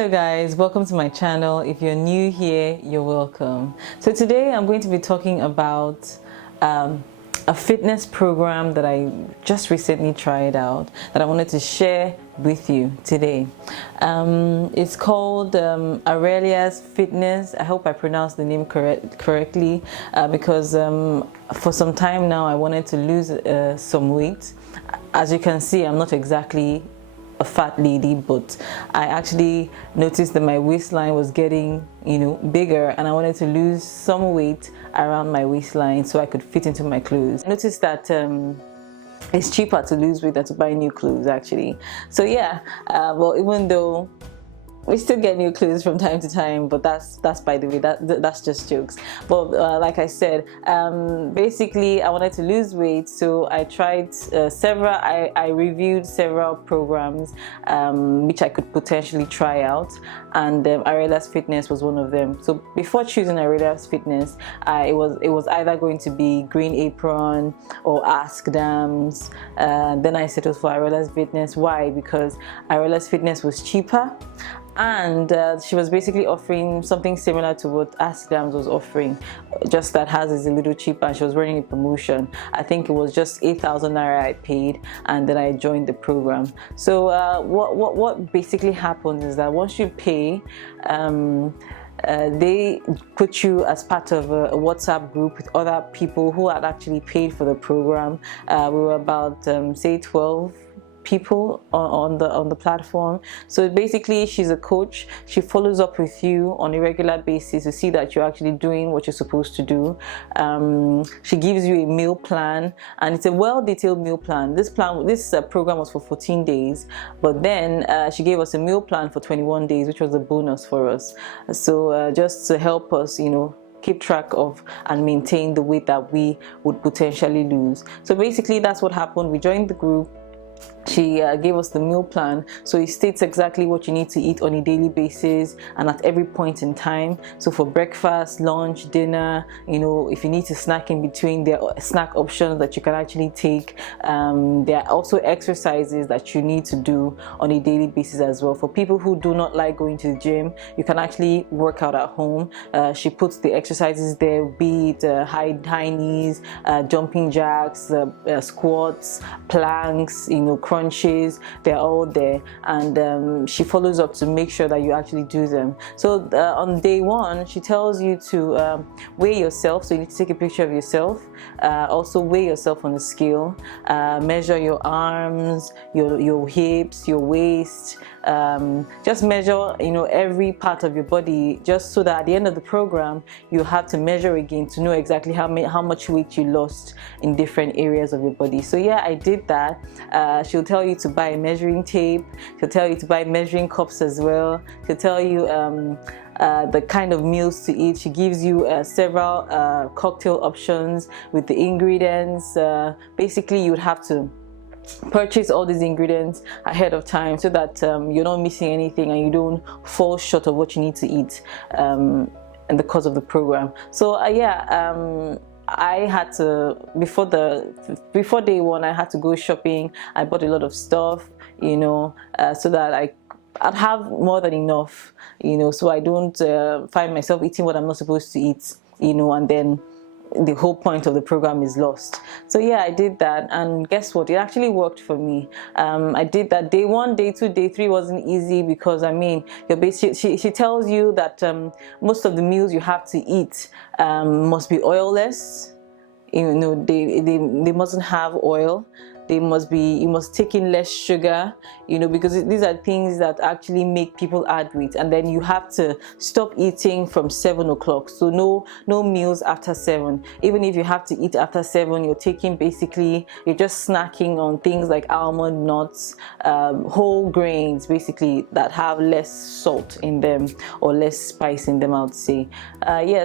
Hello guys, welcome to my channel. If you're new here, you're welcome. So today I'm going to be talking about a fitness program that I just recently tried out that I wanted to share with you today. It's called ARIELLAFITNESS. I hope I pronounced the name correctly because for some time now I wanted to lose some weight. As you can see, I'm not exactly a fat lady, but I actually noticed that my waistline was getting, bigger, and I wanted to lose some weight around my waistline so I could fit into my clothes. I noticed that it's cheaper to lose weight than to buy new clothes, actually. So yeah, well, even though we still get new clothes from time to time, but that's by the way, that's just jokes. But like I said, basically I wanted to lose weight, so I tried I reviewed several programs which I could potentially try out, and ARIELLAFITNESS was one of them. So before choosing ARIELLAFITNESS, it was either going to be Green Apron or Ask Dams. Then I settled for ARIELLAFITNESS. Why? Because ARIELLAFITNESS was cheaper, and she was basically offering something similar to what Ask Dams was offering, just that hers is a little cheaper, and she was running a promotion. I think it was just 8,000 naira I paid, and then I joined the program. So what basically happens is that once you pay, they put you as part of a WhatsApp group with other people who had actually paid for the program. We were about say 12 people on the platform. So basically, she's a coach. She follows up with you on a regular basis to see that you're actually doing what you're supposed to do. She gives you a meal plan, and it's a well-detailed meal plan. This program was for 14 days, but then she gave us a meal plan for 21 days, which was a bonus for us. So just to help us, keep track of and maintain the weight that we would potentially lose. So basically, that's what happened. We joined the group. She gave us the meal plan, so it states exactly what you need to eat on a daily basis and at every point in time. So for breakfast, lunch, dinner, if you need to snack in between, there are snack options that you can actually take. There are also exercises that you need to do on a daily basis as well. For people who do not like going to the gym, you can actually work out at home. She puts the exercises there, be it high knees, jumping jacks, squats, planks, crunches. They're all there, and she follows up to make sure that you actually do them. So on day one, she tells you to weigh yourself, so you need to take a picture of yourself. Also weigh yourself on the scale, measure your arms, your hips, your waist, just measure every part of your body, just so that at the end of the program you have to measure again to know exactly how much weight you lost in different areas of your body. So yeah, I did that. She'll tell you to buy a measuring tape. She'll tell you to buy measuring cups as well. She'll tell you the kind of meals to eat. She gives you several cocktail options with the ingredients. Basically, you'd have to purchase all these ingredients ahead of time so that you're not missing anything and you don't fall short of what you need to eat in the course of the program. So I had to, before day one, I had to go shopping. I bought a lot of stuff, so that I'd have more than enough, so I don't find myself eating what I'm not supposed to eat, and then the whole point of the program is lost. So yeah, I did that, and guess what? It actually worked for me. I did that. Day one, day two, day three wasn't easy because she tells you that most of the meals you have to eat must be oilless. They mustn't have oil. You must take in less sugar, because these are things that actually make people add weight. And then you have to stop eating from 7 o'clock. So no meals after 7. Even if you have to eat after 7, you're just snacking on things like almond nuts, whole grains, basically, that have less salt in them or less spice in them, I would say.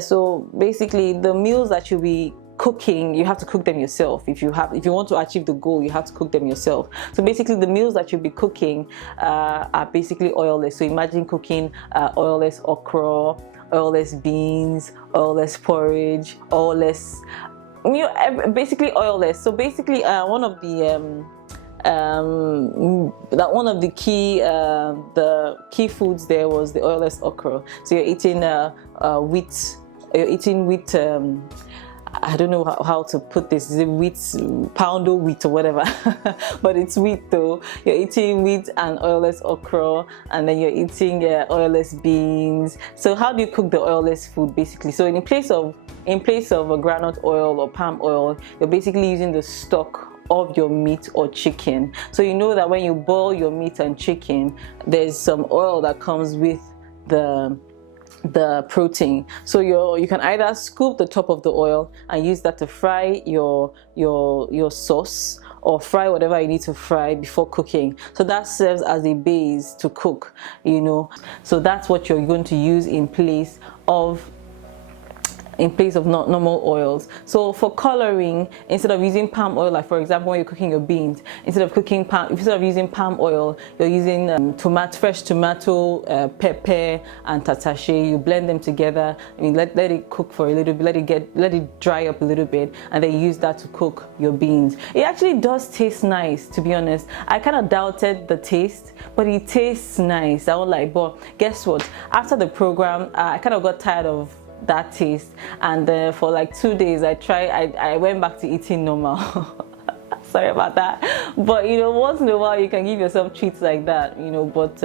So basically the meals that you'll be cooking, you have to cook them yourself. If you want to achieve the goal, you have to cook them yourself. So basically the meals that you'll be cooking are basically oilless. So imagine cooking oilless okra, oilless beans, oilless porridge, oilless, basically oilless. So basically one of the that one of the key foods there was the oilless okra. So you're eating wheat. You're eating wheat. I don't know how to put this. Is it wheat, poundo wheat or whatever? But it's wheat though. You're eating wheat and oilless okra, and then you're eating oilless beans. So how do you cook the oilless food basically? So in place of a groundnut oil or palm oil, you're basically using the stock of your meat or chicken. So you know that when you boil your meat and chicken, there's some oil that comes with the protein. So you can either scoop the top of the oil and use that to fry your sauce, or fry whatever you need to fry before cooking. So that serves as a base to cook, you know. So that's what you're going to use in place of normal oils. So for coloring, instead of using palm oil, like for example when you're cooking your beans, instead of using palm oil, you're using fresh tomato, pepper and tatashe. You blend them together. I mean, let it cook for a little bit, let it dry up a little bit, and then use that to cook your beans. It actually does taste nice, to be honest. I kind of doubted the taste, but it tastes nice. I was like, but guess what? After the program, I kind of got tired of that taste, and for like 2 days I went back to eating normal. Sorry about that, but you know, once in a while you can give yourself treats like that, you know. But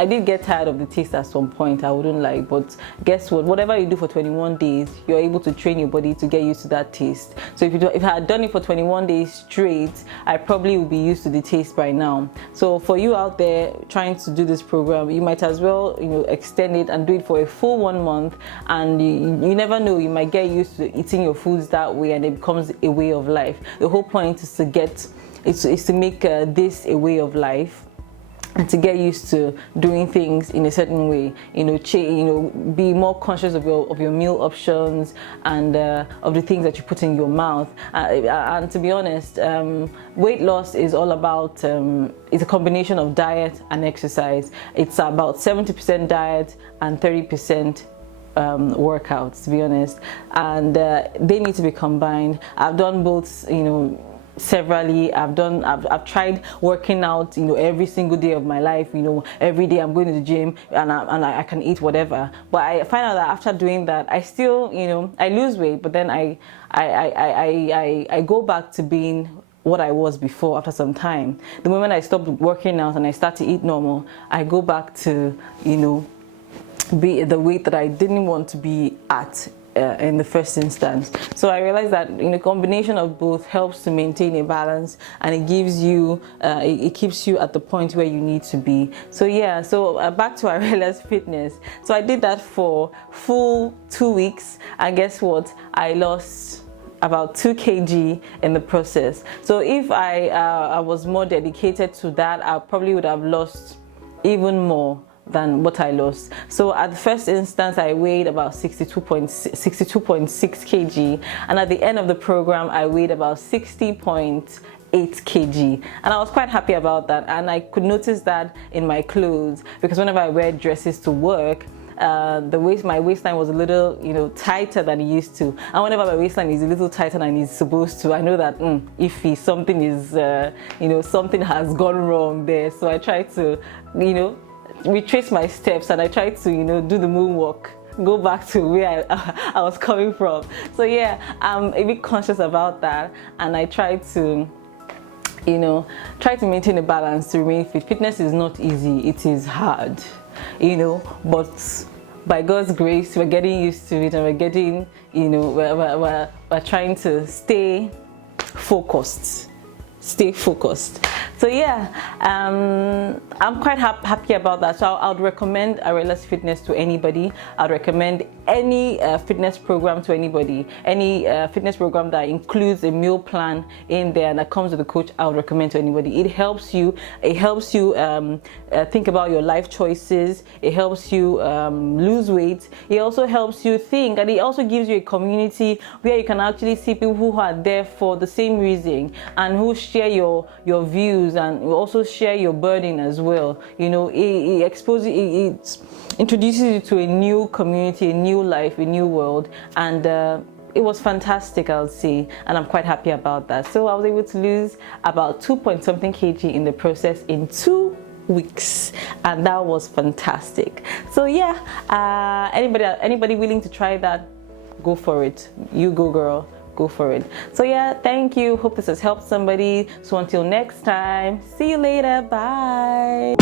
I did get tired of the taste at some point, I wouldn't lie. But guess what, whatever you do for 21 days, you're able to train your body to get used to that taste. So if I had done it for 21 days straight, I probably would be used to the taste by now. So for you out there trying to do this program, you might as well, you know, extend it and do it for a full 1 month, and you never know, you might get used to eating your foods that way, and it becomes a way of life. The whole point is to make this a way of life, and to get used to doing things in a certain way. You know, be more conscious of your meal options, and of the things that you put in your mouth. And to be honest, weight loss is all about it's a combination of diet and exercise. It's about 70% diet and 30% workouts, to be honest, and they need to be combined. I've done both, you know, severally. I've tried working out, you know, every single day of my life. You know, every day I'm going to the gym, and I can eat whatever. But I find out that after doing that, I still, you know, I lose weight, but then I go back to being what I was before after some time. The moment I stop working out and I start to eat normal, I go back to, you know, be the weight that I didn't want to be at in the first instance. So I realized that in a combination of both helps to maintain a balance, and it gives you it keeps you at the point where you need to be. So yeah, so back to ARIELLAFITNESS. So I did that for full 2 weeks, and guess what, I lost about 2 kg in the process. So if I was more dedicated to that, I probably would have lost even more than what I lost. So at the first instance, I weighed about 62.6 kg, and at the end of the program, I weighed about 60.8 kg, and I was quite happy about that. And I could notice that in my clothes, because whenever I wear dresses to work, my waistline was a little, you know, tighter than it used to. And whenever my waistline is a little tighter than it's supposed to, I know that if something is, you know, something has gone wrong there. So I try to, you know, retrace my steps, and I try to, you know, do the moonwalk, go back to where I was coming from. So yeah, I'm a bit conscious about that, and I try to, you know, maintain a balance to remain fit. Fitness is not easy, it is hard, you know, but by God's grace, we're getting used to it, and we're getting, you know, we're trying to stay focused. So yeah, I'm quite happy about that. So I would recommend ARIELLAFITNESS to anybody. I'd recommend any fitness program to anybody. Any fitness program that includes a meal plan in there and that comes with a coach, I would recommend to anybody. It helps you think about your life choices. It helps you lose weight. It also helps you think, and it also gives you a community where you can actually see people who are there for the same reason, and who share your views, and also share your burden as well. You know, it introduces you to a new community, a new life, a new world, and it was fantastic, I'll say, and I'm quite happy about that. So I was able to lose about 2 point something kg in the process in 2 weeks, and that was fantastic. So yeah, anybody willing to try that, go for it. You go, girl, go for it. So yeah, thank you, hope this has helped somebody. So until next time, see you later, bye.